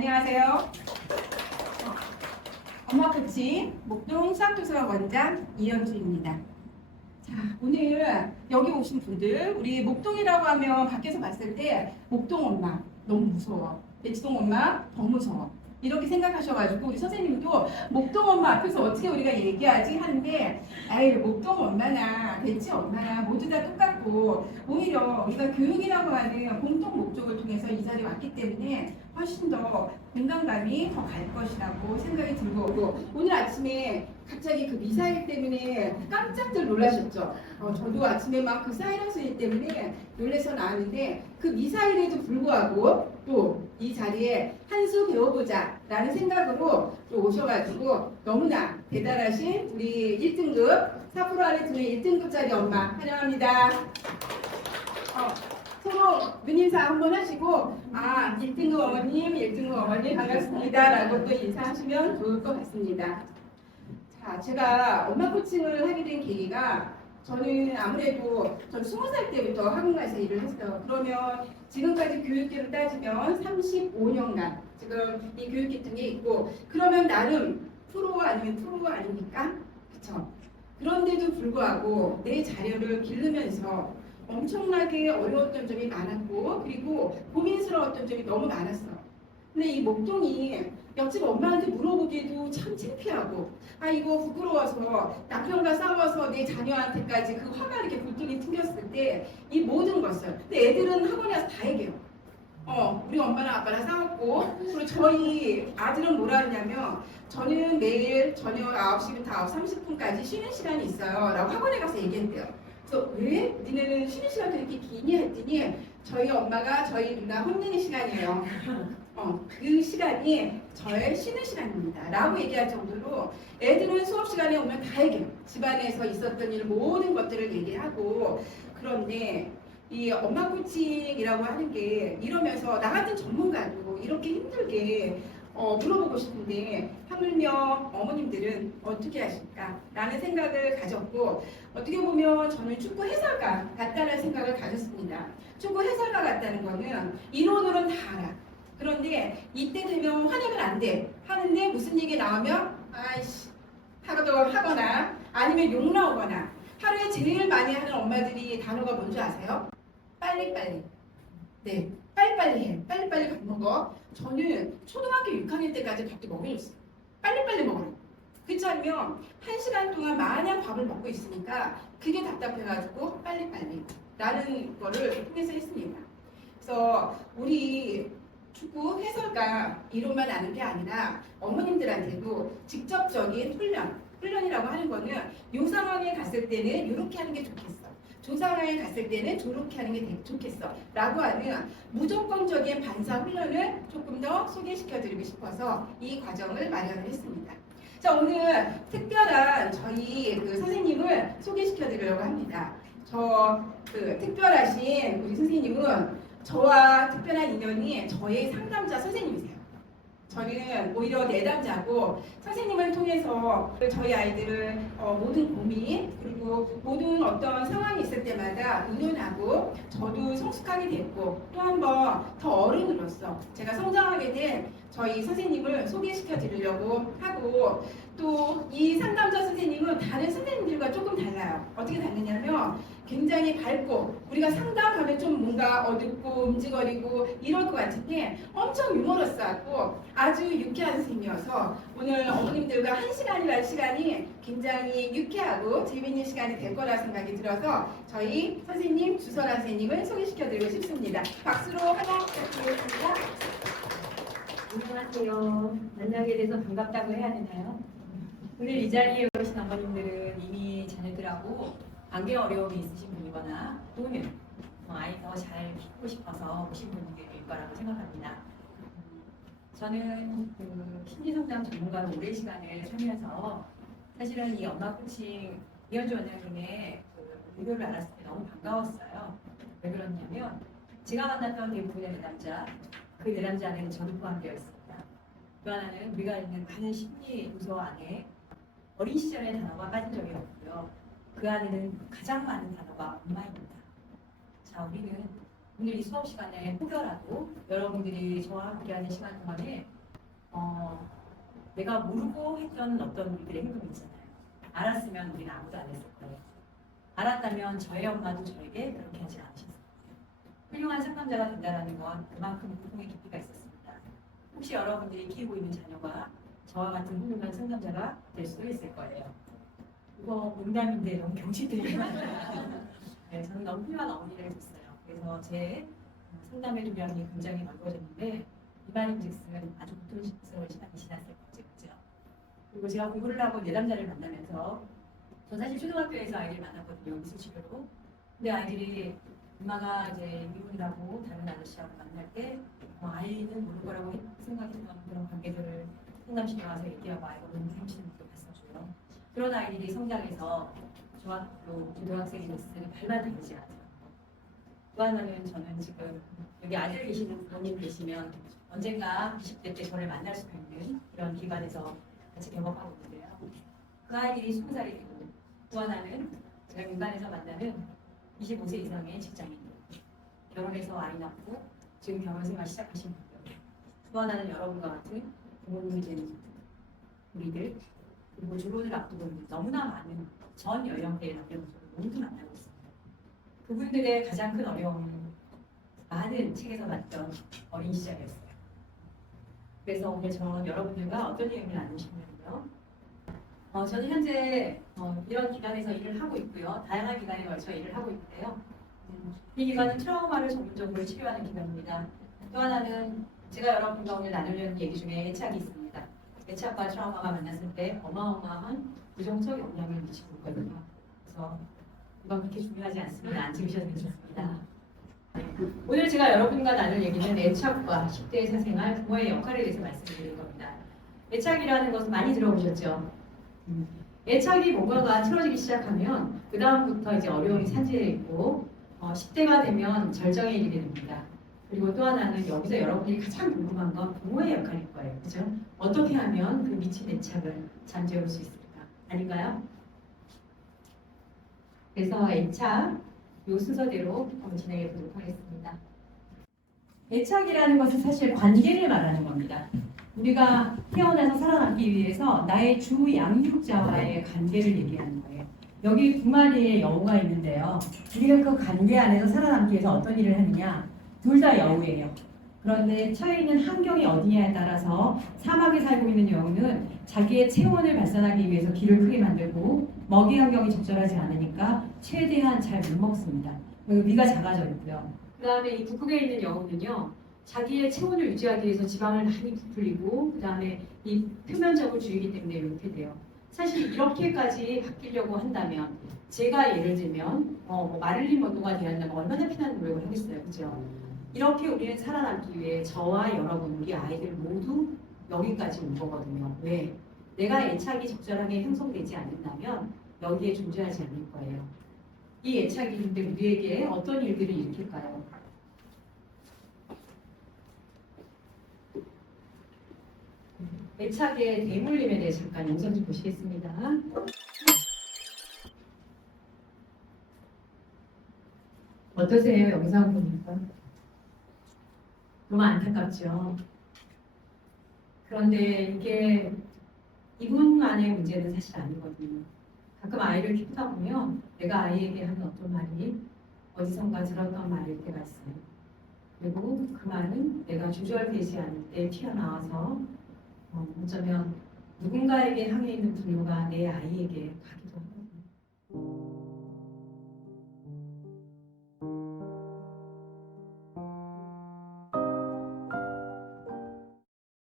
안녕하세요. 엄마 코치 목동 수학도서관 원장 이현주입니다. 자, 오늘 여기 오신 분들, 우리 목동이라고 하면 밖에서 봤을 때 목동 엄마 너무 무서워, 대치동 엄마 더 무서워, 이렇게 생각하셔가지고 우리 선생님도 목동 엄마 앞에서 어떻게 우리가 얘기하지 하는데, 아이 목동 엄마나 대치 엄마나 모두 다 똑같고, 오히려 우리가 교육이라고 하는 공통 목적을 통해서 이 자리에 왔기 때문에 훨씬 더 공감감이 더 갈 것이라고 생각이 들고, 오늘 아침에 갑자기 그 미사일 때문에 깜짝들 놀라셨죠? 저도 아침에 막 그 사이렌 소리 때문에 놀라서 나왔는데, 그 미사일에도 불구하고 또 이 자리에 한 수 배워보자 라는 생각으로 또 오셔가지고 너무나 대단하신 우리 1등급 4% 안에 드는 1등급짜리 엄마 환영합니다. 서로 눈인사 한번 하시고, 1등급 어머님, 1등급 어머님 반갑습니다 라고 또 인사하시면 좋을 것 같습니다. 자, 제가 엄마 코칭을 하게 된 계기가, 저는 아무래도 전 20살 때부터 학원 가서 일을 했어요. 그러면 지금까지 교육계로 따지면 35년간 지금 이 교육 계통에 있고, 그러면 나름 프로 아니면 프로 아닙니까? 그쵸? 그런데도 불구하고 내 자료를 기르면서 엄청나게 어려웠던 점이 많았고, 그리고 고민스러웠던 점이 너무 많았어. 근데 이 목동이 옆집 엄마한테 물어보기에도 참 창피하고, 이거 부끄러워서 남편과 싸워서 내 자녀한테까지 그 화가 이렇게 불뚝이 튕겼을 때 이 모든 것을, 근데 애들은 학원에 와서 다 얘기해요. 우리 엄마랑 아빠랑 싸웠고, 그리고 저희 아들은 뭐라 하냐면, 저는 매일 저녁 9시부터 9시 30분까지 쉬는 시간이 있어요 라고 학원에 가서 얘기했대요. 그래서 왜? 니네는 쉬는 시간이 그렇게 기니? 했더니 저희 엄마가 저희 누나 혼내는 시간이에요. 그 시간이 저의 쉬는 시간입니다 라고 얘기할 정도로, 애들은 수업 시간에 오면 다 얘기해요. 집안에서 있었던 일 모든 것들을 얘기하고. 그런데 이 엄마 코칭이라고 하는 게, 이러면서 나 같은 전문가도 이렇게 힘들게 물어보고 싶은데 하물며 어머님들은 어떻게 하실까 라는 생각을 가졌고, 어떻게 보면 저는 축구 해설가 같다는 생각을 가졌습니다. 축구 해설가 같다는 거는 이론으로는 다 알아. 그런데 이때 되면 화내면 안 돼 하는데 무슨 얘기 나오면 아이씨 하거나 아니면 욕 나오거나, 하루에 제일 많이 하는 엄마들이 단어가 뭔지 아세요? 빨리빨리. 네, 빨리빨리 해. 빨리빨리 밥 먹어. 저는 초등학교 6학년 때까지 밥도 먹여줬어요. 빨리빨리 먹으라고. 그렇지 않으면 1시간 동안 마냥 밥을 먹고 있으니까 그게 답답해가지고 빨리빨리 라는 거를 통해서 했습니다. 그래서 우리 축구 해설가 이론만 아는 게 아니라 어머님들한테도 직접적인 훈련이라고 하는 거는, 요 상황에 갔을 때는 이렇게 하는 게 좋겠어, 저 상황에 갔을 때는 저렇게 하는 게 좋겠어 라고 하는 무조건적인 반사 훈련을 조금 더 소개시켜 드리고 싶어서 이 과정을 마련을 했습니다. 자, 오늘 특별한 저희 그 선생님을 소개시켜 드리려고 합니다. 특별하신 우리 선생님은 저와 특별한 인연이 저의 상담자 선생님이세요. 저는 오히려 내담자고, 선생님을 통해서 저희 아이들을 모든 고민, 그리고 모든 어떤 상황이 있을 때마다 의논하고, 저도 성숙하게 됐고, 또 한 번 더 어른으로서 제가 성장하게 된 저희 선생님을 소개시켜 드리려고 하고, 또 이 상담자 선생님은 다른 선생님들과 조금 달라요. 어떻게 다르냐면, 굉장히 밝고, 우리가 상담하면 좀 뭔가 어둡고 움직거리고 이럴 것 같은데 엄청 유머러스하고 아주 유쾌한 선생님이어서, 오늘 어머님들과 1시간이라는 시간이 굉장히 유쾌하고 재미있는 시간이 될 거라 생각이 들어서 저희 선생님 주설아 선생님을 소개시켜드리고 싶습니다. 박수로 환영 부탁드리겠습니다. 안녕하세요. 만나게 돼서 반갑다고 해야 되나요? 오늘 이 자리에 오신 어머님들은 이미 자녀들하고 관계 어려움이 있으신 분이거나, 또는 아이 더 잘 키우고 싶어서 오신 분들일 거라고 생각합니다. 저는 그 심리상담 전문가로 오랜 시간을 살면서 사실은 이 엄마 코칭 이현주 원장님의 그 의도를 알았을 때 너무 반가웠어요. 왜 그러냐면, 제가 만났던 대부분의 내담자, 그 내담자 안에는 저도 포함되어 있습니다. 또 하나는 우리가 있는 많은 심리 요소 안에 어린 시절의 단어가 빠진 적이 없고요. 그 안에는 가장 많은 단어가 엄마입니다. 자, 우리는 오늘 이 수업 시간에 혹여라도 여러분들이 저와 함께하는 시간 동안에 내가 모르고 했던 어떤 우리들의 행동이 있잖아요. 알았으면 우리는 아무도 안 했을 거예요. 알았다면 저희 엄마도 저에게 그렇게 하지 않으셨을 거예요. 훌륭한 상담자가 된다는 건 그만큼 고통의 깊이가 있었습니다. 혹시 여러분들이 키우고 있는 자녀가 저와 같은 훌륭한 상담자가 될 수도 있을 거예요. 이거 농담인데 너무 경직되게 네, 저는 너무 훌륭한 어머니를 뒀어요. 그래서 제 상담의 도량이 굉장히 넓어졌는데 이 말인즉슨 아주 고통스러운 시간이 지났을 거죠. 그죠? 그리고 제가 공부를 하고 내담자를 만나면서 저 사실 초등학교에서 아이들을 만났거든요. 미술치료로. 근데 아이들이 엄마가 이제 미혼을 하고 다른 아저씨하고 만날 때 아이는 모를 거라고 생각했던 그런 관계들을 상담실에 와서 얘기하고 아이가 너무 힘쓰는 것도 봤어줘요. 그런 아이들이 성장해서 중학교, 고등학생이 됐으면 발만 달지 않아요. 또 하나는 저는 지금 여기 아들 계시는 부모님 계시면 언젠가 20대 때 저를 만날 수 있는 그런 기관에서 같이 경험하고 있는데요. 그 아이들이 20살이 되고 또 하나는 제가 민간에서 만나는 25세 이상의 직장인들 결혼해서 아이 낳고 지금 결혼생활 시작하신 분들 또 하나는 여러분과 같은 부모님이 되는 우리들 그리고 졸업을 앞두고 있는 너무나 많은 전 연령대의 남녀분들을 모두 만나고 있습니다. 그분들의 가장 큰 어려움은 많은 책에서 봤던 어린 시절이었어요. 그래서 오늘 저는 여러분들과 어떤 내용을 나누시면요. 저는 현재 이런 기관에서 일을 하고 있고요. 다양한 기관에 걸쳐 일을 하고 있는데요. 이 기관은 트라우마를 전문적으로 치료하는 기관입니다. 또 하나는 제가 여러분과 오늘 나누려는 얘기 중에 애착이 있습니다. 애착과 트라우마가 만났을 때 어마어마한 부정적 영향을 미치고 있거든요. 그래서 이건 그렇게 중요하지 않습니다. 안 찍으셔도 괜찮습니다. 오늘 제가 여러분과 나눌 얘기는 애착과 10대의 사생활, 부모의 역할에 대해서 말씀드릴 겁니다. 애착이라는 것은 많이 들어보셨죠? 애착이 뭔가가 틀어지기 시작하면 그 다음부터 이제 어려움이 산재해 있고 10대가 되면 절정에 이르게 됩니다. 그리고 또 하나는 여기서 여러분들이 가장 궁금한 건 부모의 역할일 거예요. 그죠? 어떻게 하면 그 미친 애착을 잠재울 수 있을까? 아닌가요? 그래서 애착 이 순서대로 한번 진행해 보도록 하겠습니다. 애착이라는 것은 사실 관계를 말하는 겁니다. 우리가 태어나서 살아남기 위해서 나의 주 양육자와의 관계를 얘기하는 거예요. 여기 두 마리의 여우가 있는데요. 우리가 그 관계 안에서 살아남기 위해서 어떤 일을 하느냐? 둘 다 여우예요. 그런데 처해 있는 환경이 어디냐에 따라서 사막에 살고 있는 여우는 자기의 체온을 발산하기 위해서 귀를 크게 만들고 먹이 환경이 적절하지 않으니까 최대한 잘 못 먹습니다. 위가 작아져 있고요. 그 다음에 이 북극에 있는 여우는요. 자기의 체온을 유지하기 위해서 지방을 많이 부풀리고 그 다음에 이 표면적을 줄이기 때문에 이렇게 돼요. 사실 이렇게까지 바뀌려고 한다면 제가 예를 들면 마릴린 먼로가 되었다면 얼마나 피나는 노력을 하겠어요. 그죠? 이렇게 우리는 살아남기 위해 저와 여러분, 우리 아이들 모두 여기까지 온 거거든요. 왜? 내가 애착이 적절하게 형성되지 않는다면 여기에 존재하지 않을 거예요. 이 애착이 근데 우리에게 어떤 일들을 일으킬까요? 애착의 대물림에 대해 잠깐 영상 좀 보시겠습니다. 어떠세요? 영상 보니까? 너무 안타깝죠? 그런데 이게 이분만의 문제는 사실 아니거든요. 가끔 아이를 키우다 보면 내가 아이에게 하는 어떤 말이 어디선가 들었던 말일 때가 있어요. 그리고 그 말은 내가 조절되지 않을 때 튀어나와서 어쩌면 누군가에게 향해 있는 분노가 내 아이에게 가기도 합니다.